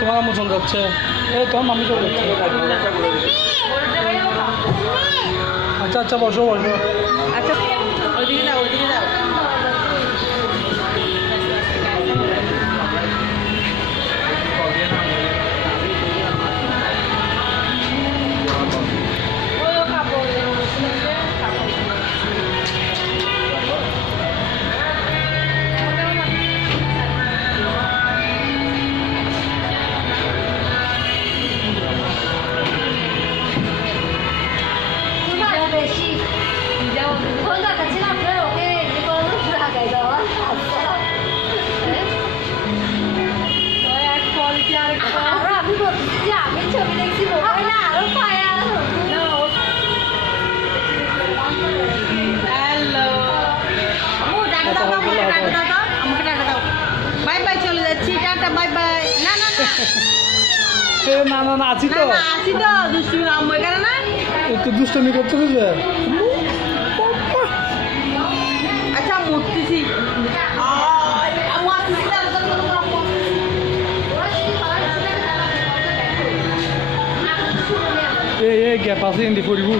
তোমার মোচন যাচ্ছে এই তোমার মামি চলে যাচ্ছে আচ্ছা আচ্ছা বসো বসো আচ্ছা ওইদিকে যাও ওইদিকে যাও না না না আছি তো দুষ্টুমি আম্মু এখানে না একটু দুষ্টমি করতে বুঝবে আচ্ছা মরতেছি এই গ্যাপ আছে এন্ডি পড়িব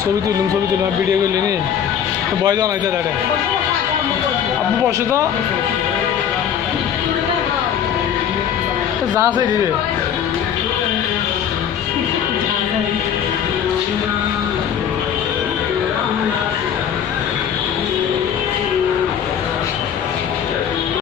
ছবি তুললাম ভিডিও করলি নি ভয় দাও নাই দাদা আব্বু বসে তো যা চাই দিবে